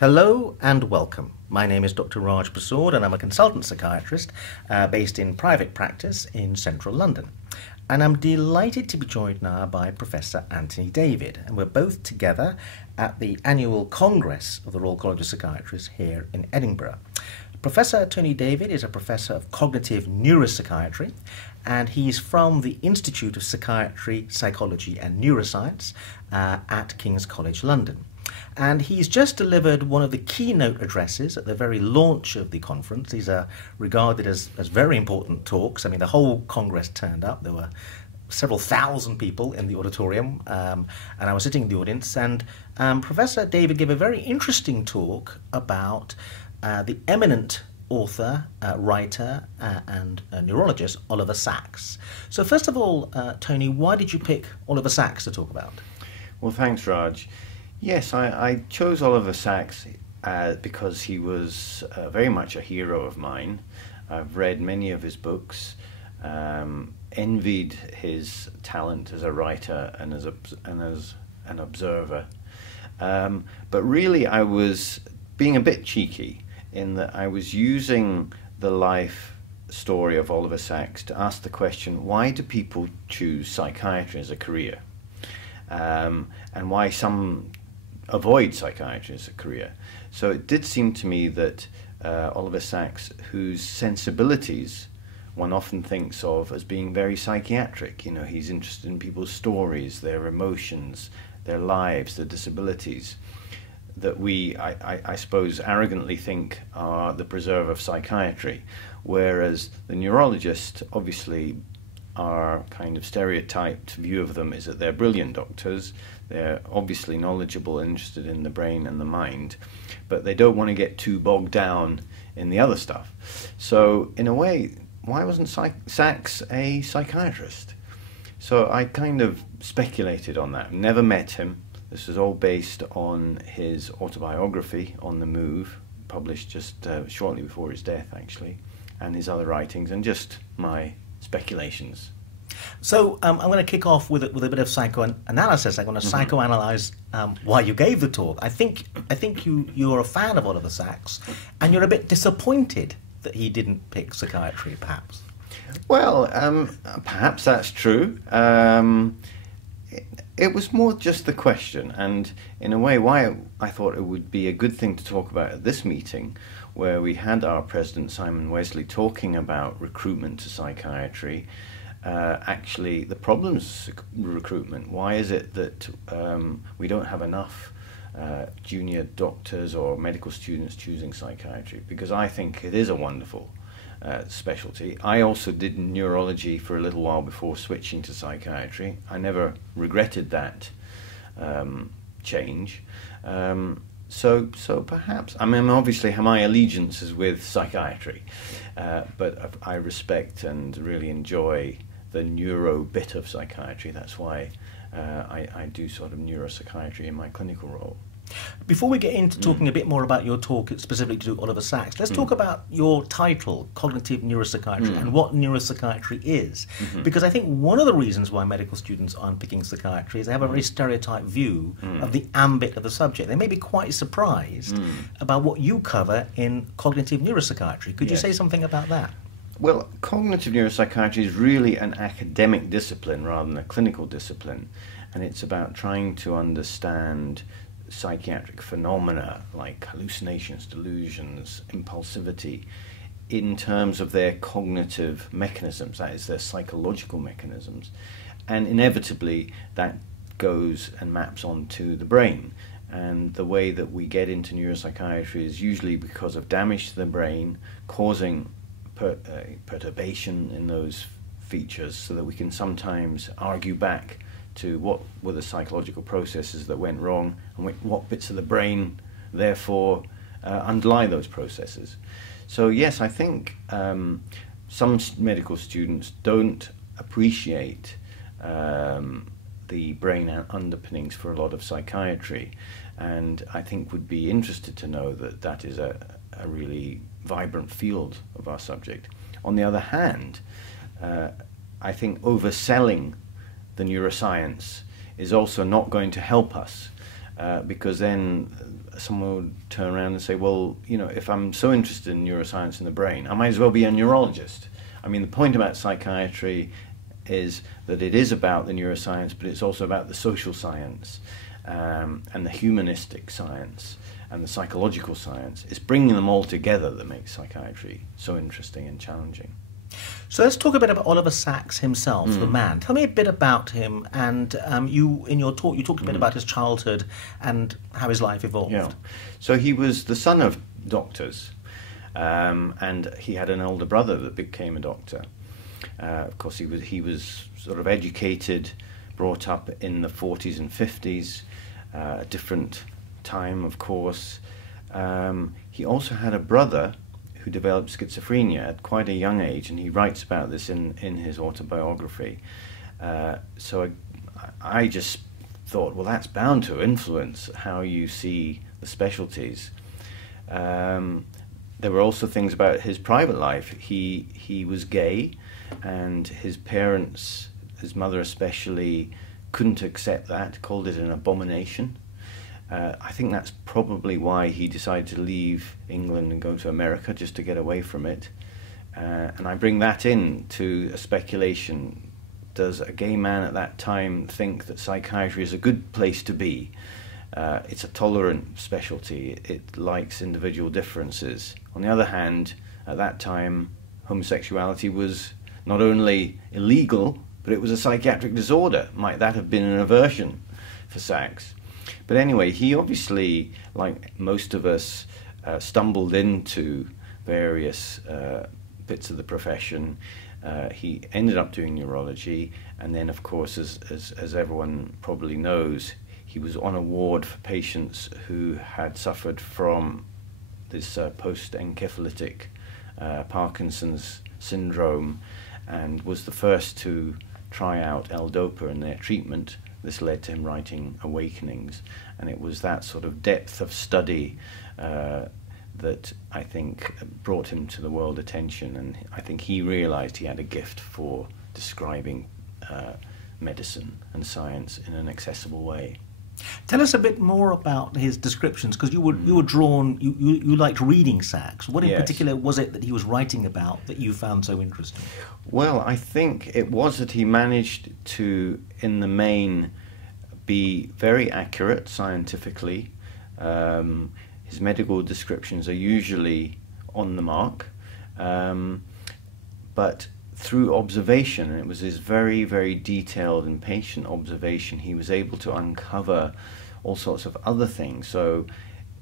Hello and welcome. My name is Dr Raj Persaud and I'm a consultant psychiatrist based in private practice in central London. And I'm delighted to be joined now by Professor Anthony David, and we're both together at the annual Congress of the Royal College of Psychiatrists here in Edinburgh. Professor Tony David is a professor of cognitive neuropsychiatry, and he's from the Institute of Psychiatry, Psychology and Neuroscience at King's College London. And he's just delivered one of the keynote addresses at the very launch of the conference. These are regarded as very important talks. I mean, the whole Congress turned up. There were several thousand people in the auditorium, and I was sitting in the audience, and Professor David gave a very interesting talk about the eminent author, writer, and neurologist Oliver Sacks. So first of all, Tony, why did you pick Oliver Sacks to talk about? Well, thanks, Raj. Yes, I chose Oliver Sacks because he was very much a hero of mine. I've read many of his books, envied his talent as a writer and as an observer. But really I was being a bit cheeky in that I was using the life story of Oliver Sacks to ask the question, why do people choose psychiatry as a career? And why some avoid psychiatry as a career. So it did seem to me that Oliver Sacks, whose sensibilities one often thinks of as being very psychiatric, you know, he's interested in people's stories, their emotions, their lives, their disabilities, that we, I suppose, arrogantly think are the preserve of psychiatry, whereas the neurologist, obviously, our kind of stereotyped view of them is that they're brilliant doctors. They're obviously knowledgeable, interested in the brain and the mind, but they don't want to get too bogged down in the other stuff. So in a way, why wasn't Sacks a psychiatrist? So I kind of speculated on that. Never met him. This was all based on his autobiography, On the Move, published just shortly before his death, actually, and his other writings, and just my speculations. So I'm going to kick off with a bit of psychoanalysis. I'm going to psychoanalyze why you gave the talk. I think you're a fan of Oliver Sacks, and you're a bit disappointed that he didn't pick psychiatry, perhaps. Well, perhaps that's true. It was more just the question, and in a way why I thought it would be a good thing to talk about at this meeting, where we had our president Simon Wesley talking about recruitment to psychiatry, actually the problems of recruitment. Why is it that we don't have enough junior doctors or medical students choosing psychiatry? Because I think it is a wonderful specialty. I also did neurology for a little while before switching to psychiatry. I never regretted that change. So perhaps, I mean, obviously my allegiance is with psychiatry, but I respect and really enjoy the neuro bit of psychiatry. That's why I do sort of neuropsychiatry in my clinical role. Before we get into talking a bit more about your talk specifically to Oliver Sacks, let's talk about your title, Cognitive Neuropsychiatry, and what neuropsychiatry is. Because I think one of the reasons why medical students aren't picking psychiatry is they have a very stereotyped view of the ambit of the subject. They may be quite surprised about what you cover in cognitive neuropsychiatry. Could you say something about that? Well, cognitive neuropsychiatry is really an academic discipline rather than a clinical discipline, and it's about trying to understand psychiatric phenomena like hallucinations, delusions, impulsivity in terms of their cognitive mechanisms, that is, their psychological mechanisms, and inevitably that goes and maps onto the brain. And the way that we get into neuropsychiatry is usually because of damage to the brain causing perturbation in those features, so that we can sometimes argue back to what were the psychological processes that went wrong and what bits of the brain therefore underlie those processes. So yes, I think some medical students don't appreciate the brain underpinnings for a lot of psychiatry, and I think would be interested to know that that is a really vibrant field of our subject. On the other hand, I think overselling the neuroscience is also not going to help us. because then someone would turn around and say, well, you know, if I'm so interested in neuroscience in the brain, I might as well be a neurologist. I mean, the point about psychiatry is that it is about the neuroscience, but it's also about the social science and the humanistic science and the psychological science. It's bringing them all together that makes psychiatry so interesting and challenging. So let's talk a bit about Oliver Sacks himself, the man. Tell me a bit about him, and you, in your talk, you talked a bit about his childhood and how his life evolved. Yeah. So he was the son of doctors, and he had an older brother that became a doctor. Of course, he was sort of educated, brought up in the 40s and 50s, a different time, of course. He also had a brother who developed schizophrenia at quite a young age, and he writes about this in his autobiography. So I just thought, well, that's bound to influence how you see the specialties. There were also things about his private life. He was gay, and his parents, his mother especially, couldn't accept that, called it an abomination. I think that's probably why he decided to leave England and go to America, just to get away from it. And I bring that in to a speculation. Does a gay man at that time think that psychiatry is a good place to be? It's a tolerant specialty. It likes individual differences. On the other hand, at that time, homosexuality was not only illegal, but it was a psychiatric disorder. Might that have been an aversion for Sacks? But anyway, he obviously, like most of us, stumbled into various bits of the profession. He ended up doing neurology, and then, of course, as everyone probably knows, he was on a ward for patients who had suffered from this post-encephalitic Parkinson's syndrome, and was the first to try out L-DOPA in their treatment. This led to him writing Awakenings, and it was that sort of depth of study that I think brought him to the world attention, and I think he realized he had a gift for describing medicine and science in an accessible way. Tell us a bit more about his descriptions, because you were drawn, you liked reading Sacks. What in particular was it that he was writing about that you found so interesting? Well, I think it was that he managed to, in the main, be very accurate scientifically. His medical descriptions are usually on the mark, but through observation, and it was his very, very detailed and patient observation, he was able to uncover all sorts of other things. So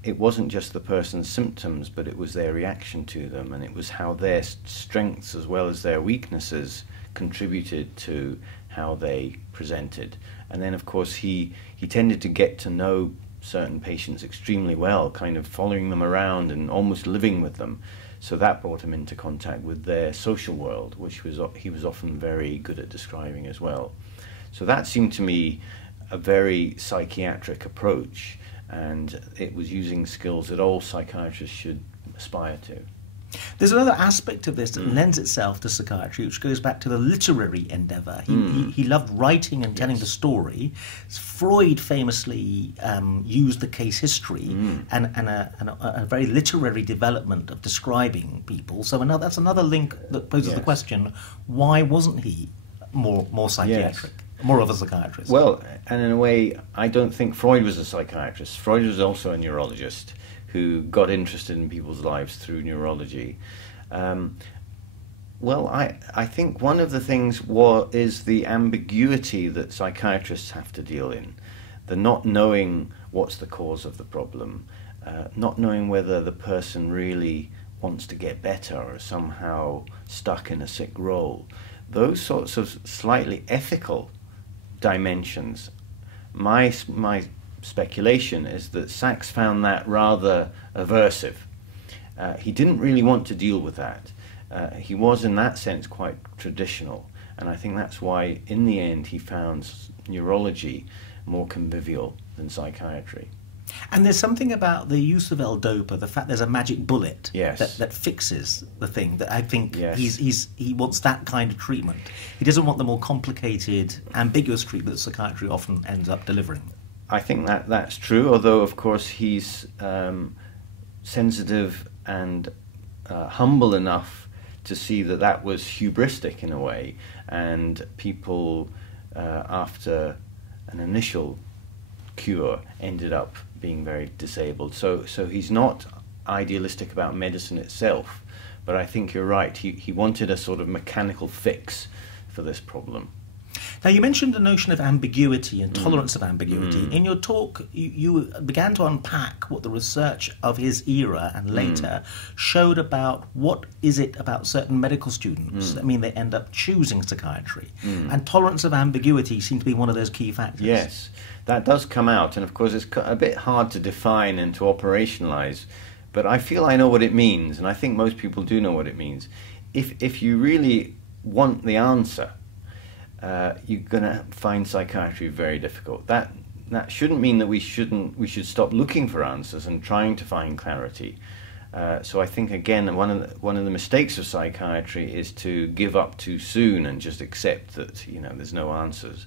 it wasn't just the person's symptoms, but it was their reaction to them, and it was how their strengths as well as their weaknesses contributed to how they presented. And then, of course, he tended to get to know certain patients extremely well, kind of following them around and almost living with them. So that brought him into contact with their social world, which he was often very good at describing as well. So that seemed to me a very psychiatric approach, and it was using skills that all psychiatrists should aspire to. There's another aspect of this that lends itself to psychiatry, which goes back to the literary endeavour. He loved writing and telling the story. Freud famously used the case history and a very literary development of describing people. So that's another link that poses the question, why wasn't he more psychiatric? More of a psychiatrist? Well, and in a way, I don't think Freud was a psychiatrist. Freud was also a neurologist who got interested in people's lives through neurology. Well, I think one of the things is the ambiguity that psychiatrists have to deal in, the not knowing what's the cause of the problem, not knowing whether the person really wants to get better or somehow stuck in a sick role. Those sorts of slightly ethical dimensions. My speculation is that Sacks found that rather aversive. He didn't really want to deal with that. He was in that sense quite traditional, and I think that's why in the end he found neurology more convivial than psychiatry. And there's something about the use of L-DOPA, the fact there's a magic bullet that fixes the thing, that I think he wants that kind of treatment. He doesn't want the more complicated, ambiguous treatment that psychiatry often ends up delivering. I think that that's true, although of course he's sensitive and humble enough to see that that was hubristic in a way, and people after an initial cure ended up being very disabled. So he's not idealistic about medicine itself, but I think you're right. He wanted a sort of mechanical fix for this problem. Now, you mentioned the notion of ambiguity and tolerance of ambiguity. In your talk, you began to unpack what the research of his era and later showed about what is it about certain medical students that mean they end up choosing psychiatry. And tolerance of ambiguity seemed to be one of those key factors. Yes, that does come out, and of course it's a bit hard to define and to operationalize, but I feel I know what it means, and I think most people do know what it means. If you really want the answer, you're going to find psychiatry very difficult. That shouldn't mean that we should stop looking for answers and trying to find clarity. So I think again one of the mistakes of psychiatry is to give up too soon and just accept that there's no answers.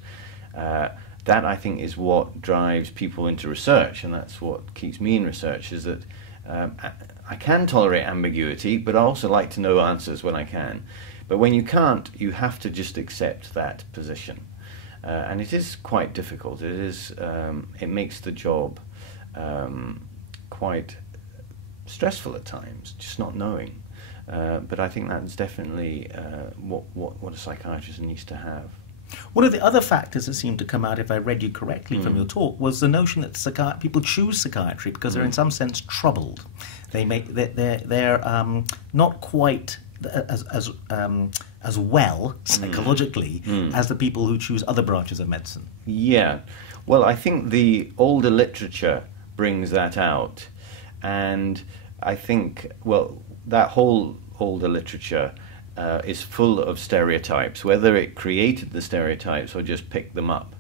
That I think is what drives people into research, and that's what keeps me in research. Is that I can tolerate ambiguity, but I also like to know answers when I can. But when you can't, you have to just accept that position, and it is quite difficult. It makes the job quite stressful at times, just not knowing. But I think that's definitely what a psychiatrist needs to have. One of the other factors that seemed to come out, if I read you correctly from your talk, was the notion that people choose psychiatry because they're in some sense troubled. They're not quite as well psychologically as the people who choose other branches of medicine. Yeah, well, I think the older literature brings that out, and I think that whole older literature is full of stereotypes, whether it created the stereotypes or just picked them up.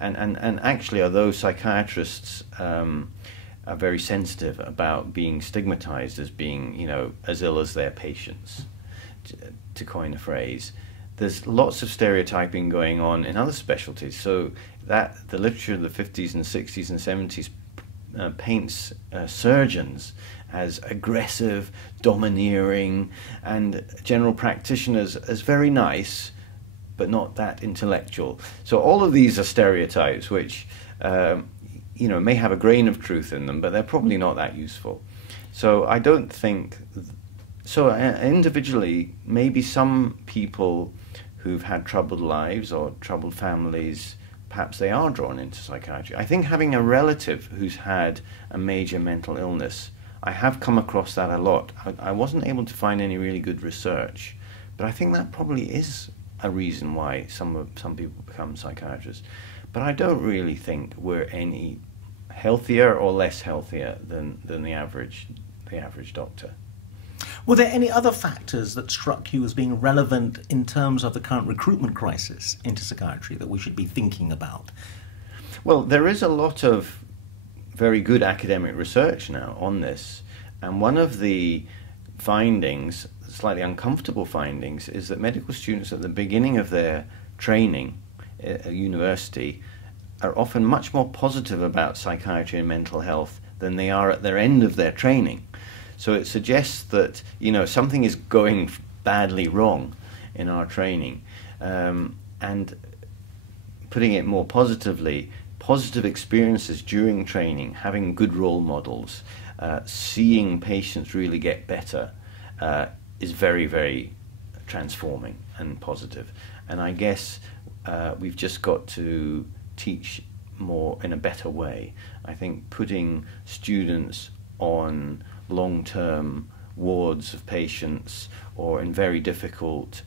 And actually, although psychiatrists are very sensitive about being stigmatized as being, as ill as their patients, to coin a phrase, there's lots of stereotyping going on in other specialties. So that the literature of the 50s and 60s and 70s paints surgeons as aggressive, domineering, and general practitioners as very nice, but not that intellectual. So all of these are stereotypes which may have a grain of truth in them, but they're probably not that useful. So I don't think... individually, maybe some people who've had troubled lives or troubled families, perhaps they are drawn into psychiatry. I think having a relative who's had a major mental illness, I have come across that a lot. I wasn't able to find any really good research, but I think that probably is a reason why some people become psychiatrists. But I don't really think we're any healthier or less healthier than the average doctor. Were there any other factors that struck you as being relevant in terms of the current recruitment crisis into psychiatry that we should be thinking about? Well, there is a lot of very good academic research now on this, and one of the findings, slightly uncomfortable findings, is that medical students at the beginning of their training at university are often much more positive about psychiatry and mental health than they are at their end of their training. So it suggests that something is going badly wrong in our training, and putting it more positively, positive experiences during training, having good role models, seeing patients really get better is very, very transforming and positive. And I guess we've just got to teach more in a better way. I think putting students on long-term wards of patients or in very difficult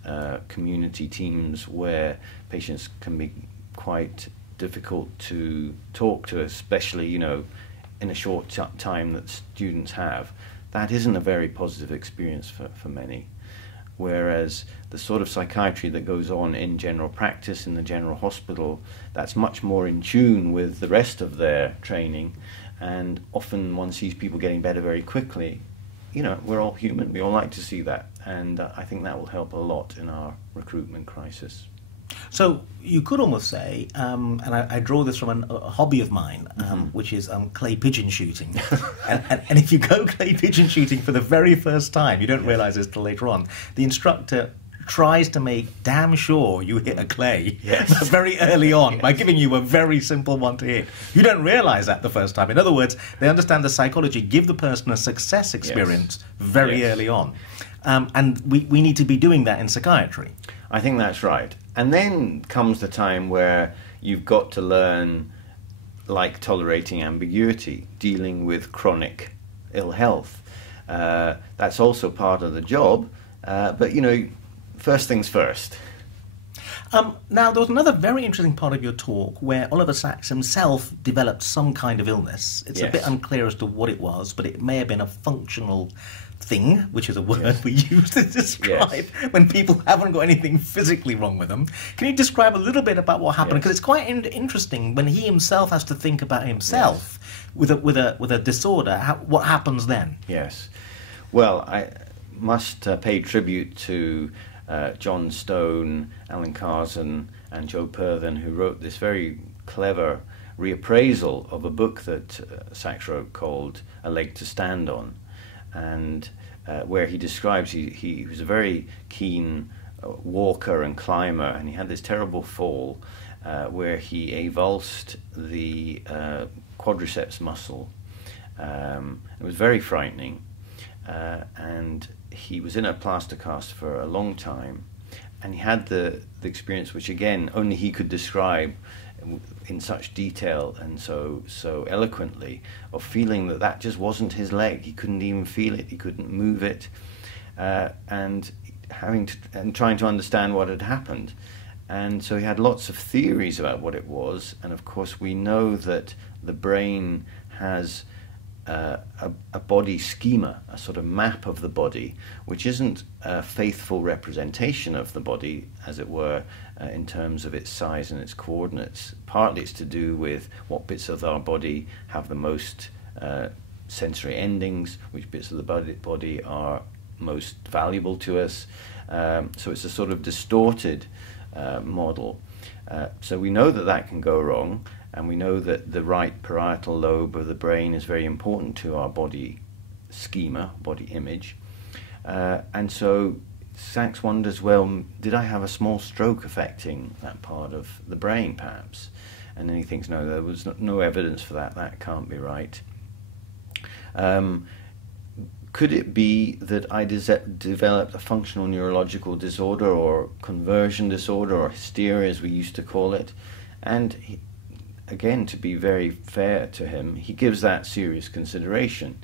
community teams where patients can be quite difficult to talk to, especially in a short time that students have, that isn't a very positive experience for many. Whereas the sort of psychiatry that goes on in general practice, in the general hospital, that's much more in tune with the rest of their training, and often one sees people getting better very quickly. We're all human, we all like to see that, and I think that will help a lot in our recruitment crisis. So you could almost say, and I draw this from a hobby of mine, which is clay pigeon shooting. and if you go clay pigeon shooting for the very first time, you don't realise this till later on, the instructor tries to make damn sure you hit a clay very early on by giving you a very simple one to hit. You don't realise that the first time. In other words, they understand the psychology, give the person a success experience very early on. And we need to be doing that in psychiatry. I think that's right. And then comes the time where you've got to learn, like tolerating ambiguity, dealing with chronic ill health. That's also part of the job. But, you know, first things first. Now, there was another very interesting part of your talk where Oliver Sacks himself developed some kind of illness. It's a bit unclear as to what it was, but it may have been a functional thing, which is a word we use to describe when people haven't got anything physically wrong with them. Can you describe a little bit about what happened? Because it's quite interesting when he himself has to think about himself with a disorder. What happens then? Yes. Well, I must pay tribute to John Stone, Alan Carson, and Joe Perthen, who wrote this very clever reappraisal of a book that Sacks wrote called A Leg to Stand On, and where he describes he was a very keen walker and climber, and he had this terrible fall where he avulsed the quadriceps muscle. It was very frightening, and he was in a plaster cast for a long time, and he had the experience, which again only he could describe in such detail and so eloquently, of feeling that just wasn't his leg. He couldn't even feel it, he couldn't move it, and trying to understand what had happened. And so he had lots of theories about what it was, and of course we know that the brain has a body schema, a sort of map of the body, which isn't a faithful representation of the body, as it were, in terms of its size and its coordinates. Partly it's to do with what bits of our body have the most sensory endings, which bits of the body are most valuable to us. So it's a sort of distorted model. So we know that can go wrong. And we know that the right parietal lobe of the brain is very important to our body schema, body image. And so Sacks wonders, well, did I have a small stroke affecting that part of the brain, perhaps? And then he thinks, no, there was no evidence for that. That can't be right. Could it be that I developed a functional neurological disorder, or conversion disorder, or hysteria, as we used to call it? And again, to be very fair to him, he gives that serious consideration.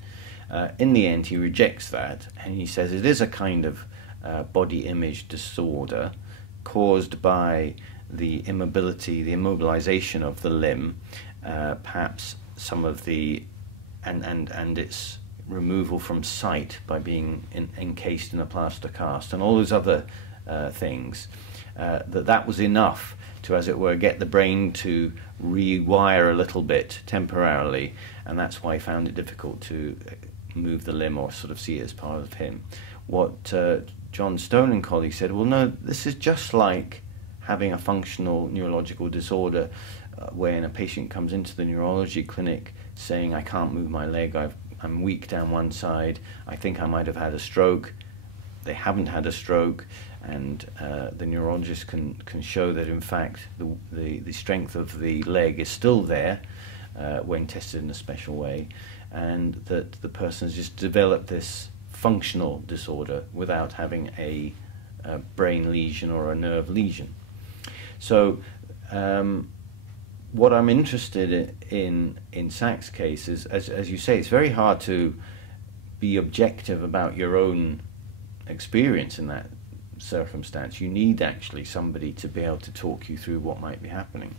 In the end, he rejects that, and he says it is a kind of body image disorder caused by the immobility, the immobilization of the limb, perhaps some of the, and its removal from sight by being encased in a plaster cast, and all those other things, that was enough to, as it were, get the brain to rewire a little bit temporarily, and that's why he found it difficult to move the limb or sort of see it as part of him. What John Stone and colleagues said, well, no, this is just like having a functional neurological disorder when a patient comes into the neurology clinic saying, I can't move my leg, I'm weak down one side, I think I might have had a stroke. They haven't had a stroke, and the neurologist can show that in fact the strength of the leg is still there when tested in a special way, and that the person has just developed this functional disorder without having a brain lesion or a nerve lesion. So what I'm interested in Sacks' case is, as you say, it's very hard to be objective about your own experience in that circumstance. You need actually somebody to be able to talk you through what might be happening.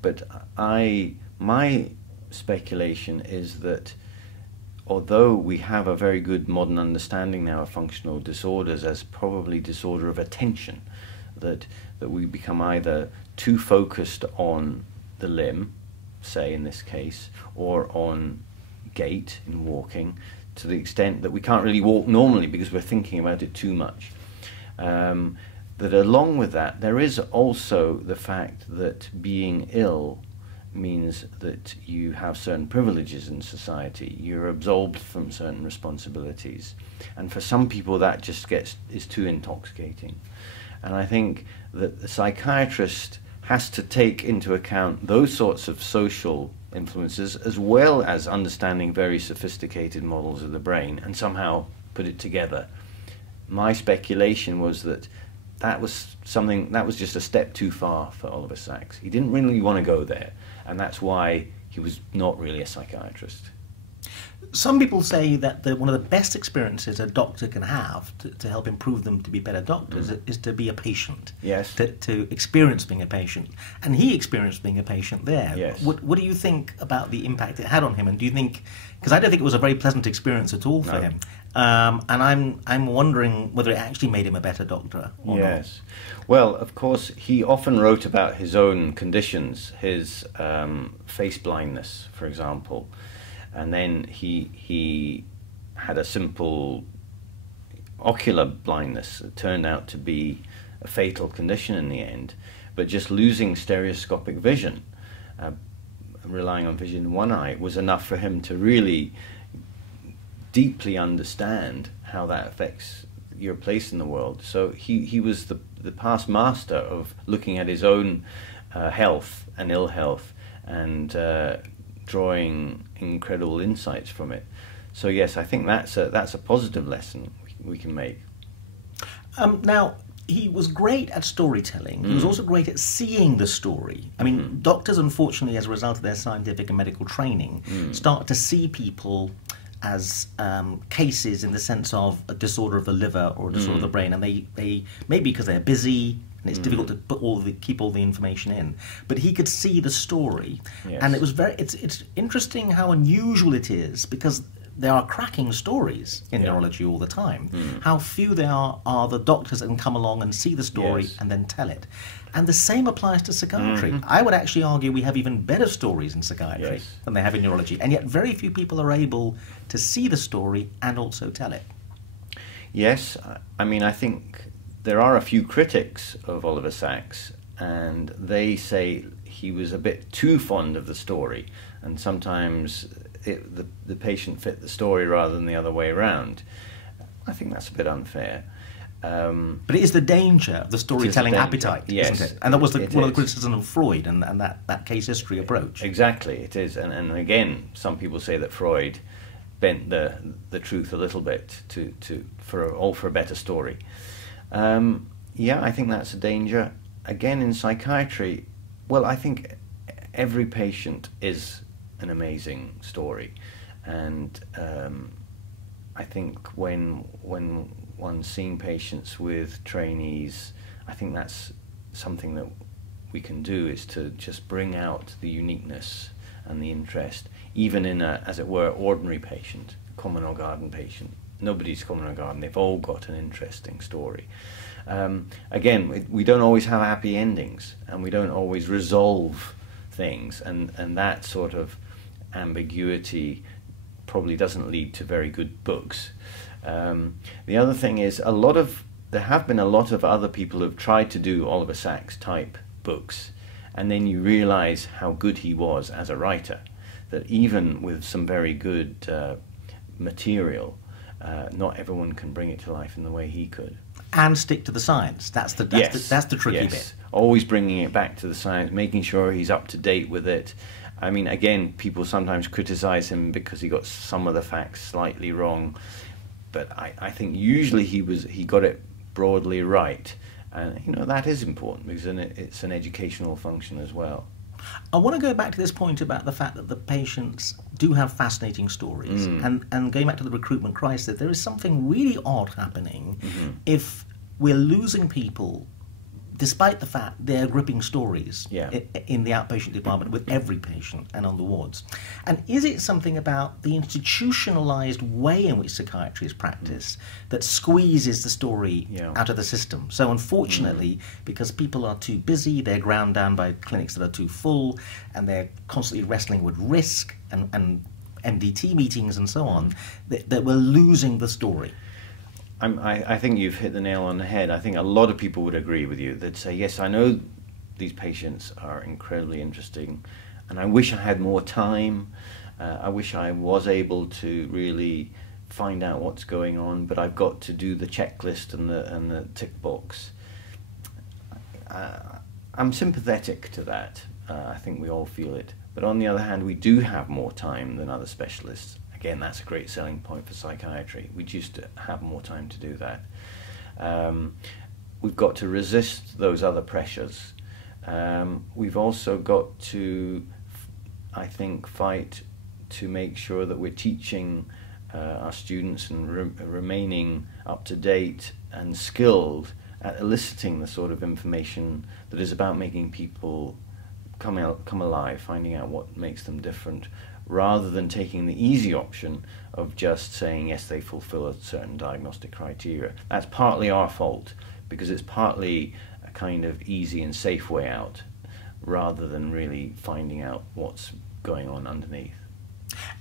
But my speculation is that although we have a very good modern understanding now of functional disorders as probably disorder of attention, that we become either too focused on the limb, say in this case, or on gait in walking, to the extent that we can't really walk normally because we're thinking about it too much. that along with that, there is also the fact that being ill means that you have certain privileges in society. You're absolved from certain responsibilities. And for some people that just is too intoxicating. And I think that the psychiatrist has to take into account those sorts of social influences as well as understanding very sophisticated models of the brain and somehow put it together. My speculation was that was just a step too far for Oliver Sacks. He didn't really want to go there, and that's why he was not really a psychiatrist. Some people say that one of the best experiences a doctor can have to help improve them to be better doctors is to be a patient. Yes. To experience being a patient. And he experienced being a patient there. Yes. What do you think about the impact it had on him? And do you think, because I don't think it was a very pleasant experience at all for him. And I'm wondering whether it actually made him a better doctor or not. Yes. Well, of course, he often wrote about his own conditions, his face blindness, for example. And then he had a simple ocular blindness that turned out to be a fatal condition in the end. But just losing stereoscopic vision, relying on vision in one eye, was enough for him to really deeply understand how that affects your place in the world. So he was the past master of looking at his own health and ill health and drawing incredible insights from it. So yes, I think that's a positive lesson we can make. Now, he was great at storytelling. He was also great at seeing the story. I mean, doctors, unfortunately, as a result of their scientific and medical training, start to see people as cases in the sense of a disorder of the liver or a disorder of the brain, and they maybe because they're busy and it's difficult to keep all the information in. But he could see the story, and it was it's interesting how unusual it is, because there are cracking stories in neurology all the time. How few there are the doctors that can come along and see the story and then tell it. And the same applies to psychiatry. I would actually argue we have even better stories in psychiatry than they have in neurology, and yet very few people are able to see the story and also tell it. Yes, I mean, I think there are a few critics of Oliver Sacks, and they say he was a bit too fond of the story, and sometimes the patient fit the story rather than the other way around. I think that's a bit unfair. But it is the danger of the storytelling appetite, isn't it? And that was one of the criticisms of Freud and that case history approach. Exactly, it is. And again, some people say that Freud bent the truth a little bit for a better story. I think that's a danger. Again, in psychiatry, well, I think every patient is an amazing story, and I think when one's seeing patients with trainees, I think that's something that we can do, is to just bring out the uniqueness and the interest, even in a, as it were, ordinary patient, common or garden patient. Nobody's common or garden, they've all got an interesting story. Again, we don't always have happy endings, and we don't always resolve things, and that sort of ambiguity probably doesn't lead to very good books. The other thing is, there have been a lot of other people who've tried to do Oliver Sacks type books, and then you realize how good he was as a writer, that even with some very good material, not everyone can bring it to life in the way he could. And stick to the science. That's the tricky bit. Always bringing it back to the science, making sure he's up to date with it. I mean, again, people sometimes criticize him because he got some of the facts slightly wrong, but I think usually he got it broadly right, and that is important, because it's an educational function as well. I want to go back to this point about the fact that the patients do have fascinating stories, and going back to the recruitment crisis, there is something really odd happening if we're losing people despite the fact they're gripping stories in the outpatient department with every patient and on the wards. And is it something about the institutionalized way in which psychiatry is practiced that squeezes the story out of the system? So unfortunately, because people are too busy, they're ground down by clinics that are too full, and they're constantly wrestling with risk and MDT meetings and so on, that we're losing the story. I think you've hit the nail on the head. I think a lot of people would agree with you. They'd say, yes, I know these patients are incredibly interesting, and I wish I had more time. I wish I was able to really find out what's going on, but I've got to do the checklist and the tick box. I'm sympathetic to that. I think we all feel it. But on the other hand, we do have more time than other specialists. Again, that's a great selling point for psychiatry. We just have more time to do that. We've got to resist those other pressures. We've also got to, I think, fight to make sure that we're teaching our students and remaining up to date and skilled at eliciting the sort of information that is about making people come alive, finding out what makes them different, rather than taking the easy option of just saying, yes, they fulfill a certain diagnostic criteria. That's partly our fault, because it's partly a kind of easy and safe way out, rather than really finding out what's going on underneath.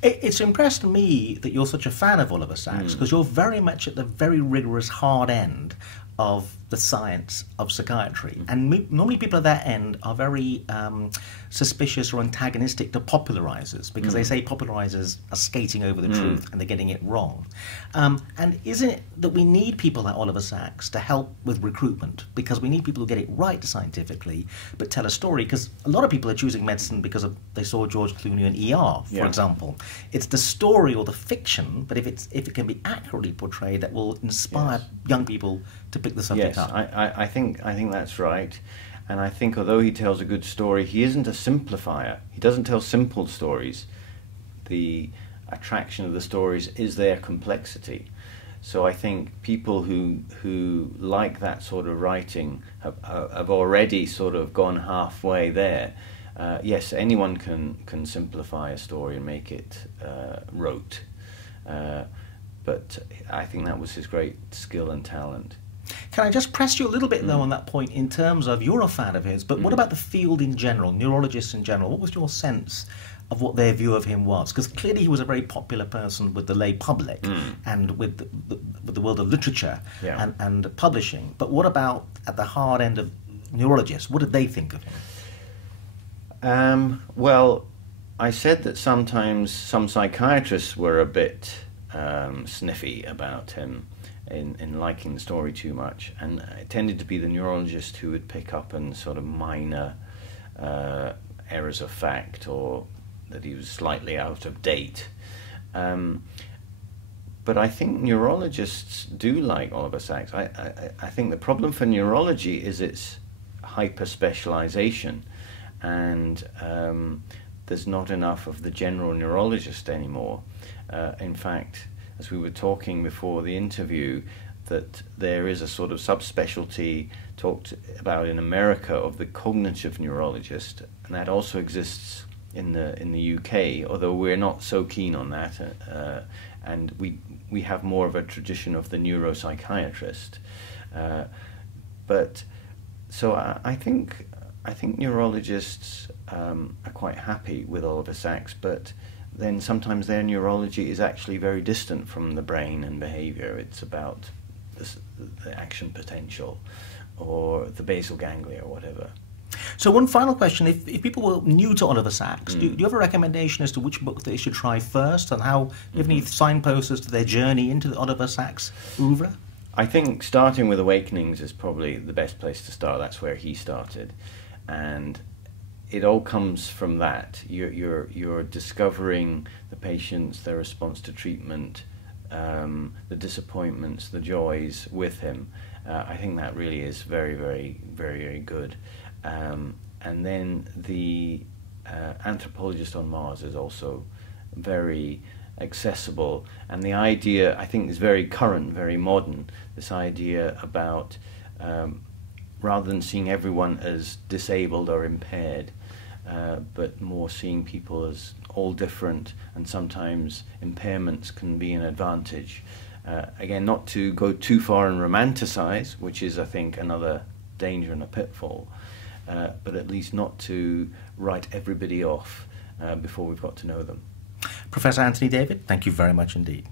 It's impressed me that you're such a fan of Oliver Sacks, because you're very much at the very rigorous hard end of the science of psychiatry. And normally people at that end are very suspicious or antagonistic to popularizers, because they say popularizers are skating over the truth and they're getting it wrong. And isn't it that we need people like Oliver Sacks to help with recruitment? Because we need people who get it right scientifically, but tell a story. Because a lot of people are choosing medicine because they saw George Clooney in ER, for example. It's the story or the fiction, but if it can be accurately portrayed, that will inspire young people to pick the subject up. I think that's right. And I think although he tells a good story, he isn't a simplifier. He doesn't tell simple stories. The attraction of the stories is their complexity. So I think people who like that sort of writing have already sort of gone halfway there. Yes, anyone can simplify a story and make it rote. But I think that was his great skill and talent. Can I just press you a little bit, though, on that point in terms of you're a fan of his, but what about the field in general, neurologists in general? What was your sense of what their view of him was? Because clearly he was a very popular person with the lay public and with the world of literature and publishing. But what about at the hard end of neurologists? What did they think of him? Well, I said that sometimes some psychiatrists were a bit sniffy about him in liking the story too much, and it tended to be the neurologist who would pick up on sort of minor errors of fact, or that he was slightly out of date. But I think neurologists do like Oliver Sacks. I think the problem for neurology is its hyper-specialization, and there's not enough of the general neurologist anymore. In fact, as we were talking before the interview, that there is a sort of subspecialty talked about in America of the cognitive neurologist, and that also exists in the UK, although we're not so keen on that, and we have more of a tradition of the neuropsychiatrist. But so I think neurologists are quite happy with Oliver Sacks, but then sometimes their neurology is actually very distant from the brain and behavior. It's about the action potential or the basal ganglia or whatever. So one final question, if people were new to Oliver Sacks, do you have a recommendation as to which book they should try first, and how, do you have any signposts to their journey into the Oliver Sacks oeuvre? I think starting with Awakenings is probably the best place to start. That's where he started, and it all comes from that. You're discovering the patients, their response to treatment, the disappointments, the joys with him. I think that really is very, very, very, very good. And then the Anthropologist on Mars is also very accessible, and the idea, I think, is very current, very modern. This idea about rather than seeing everyone as disabled or impaired, but more seeing people as all different, and sometimes impairments can be an advantage. Again, not to go too far and romanticize, which is, I think, another danger and a pitfall, but at least not to write everybody off before we've got to know them. Professor Anthony David, thank you very much indeed.